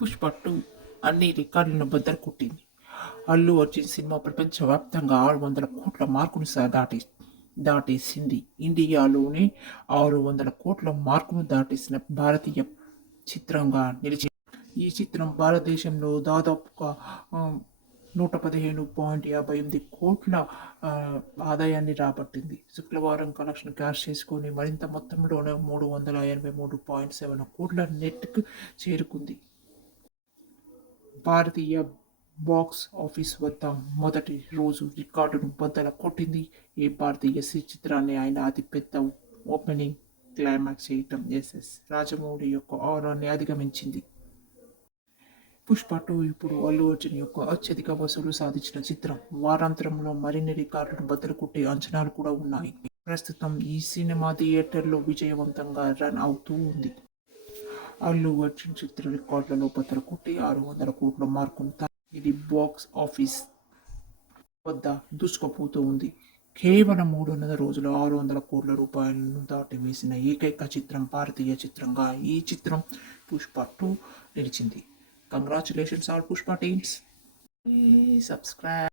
పుష్ప 2 అన్ని రికార్డులను బద్దలు కొట్టింది. అల్లు అర్జున్ సినిమా ప్రపంచవ్యాప్తంగా 600 కోట్ల మార్కును దాటేసింది. ఇండియాలోనే 600 కోట్ల మార్కును దాటేసిన భారతీయ చిత్రంగా నిలిచింది. ఈ చిత్రం భారతదేశంలో దాదాపుగా 115.58 కోట్ల ఆదాయాన్ని రాబట్టింది. శుక్రవారం కలెక్షన్ క్యాష్ చేసుకొని మరింత మొత్తంలోనే 383.7 కోట్ల నెట్కు చేరుకుంది. భారతీయ బాక్స్ ఆఫీస్ వద్ద మొదటి రోజు రికార్డును బద్దలు కొట్టింది. ఈ భారతీయ చిత్రాన్ని ఆయన అతిపెద్ద ఓపెనింగ్ క్లైమాక్స్ చేయటం ఎస్ఎస్ రాజమౌళి యొక్క ఆరాన్ని అధిగమించింది. పుష్ప 2 ఇప్పుడు అల్లు అర్జున్ యొక్క అత్యధిక వసూలు సాధించిన చిత్రం. వారాంతంలో మరిన్ని రికార్డులను బద్దలు కొట్టే అంచనాలు కూడా ఉన్నాయి. ప్రస్తుతం ఈ సినిమా థియేటర్లో విజయవంతంగా రన్ అవుతూ ఉంది. అల్లు అర్జున్ చిత్ర రికార్డులలో బద్దలు కొట్టి 600 కోట్ల మార్కును ఇది బాక్స్ ఆఫీస్ వద్ద దూసుకుపోతూ ఉంది. కేవలం 300 రోజులు 600 కోట్ల రూపాయలను దాటివేసిన ఏకైక చిత్రం భారతీయ చిత్రంగా ఈ చిత్రం పుష్ప 2 నిలిచింది. Congratulations all Pushpa teams. Please subscribe.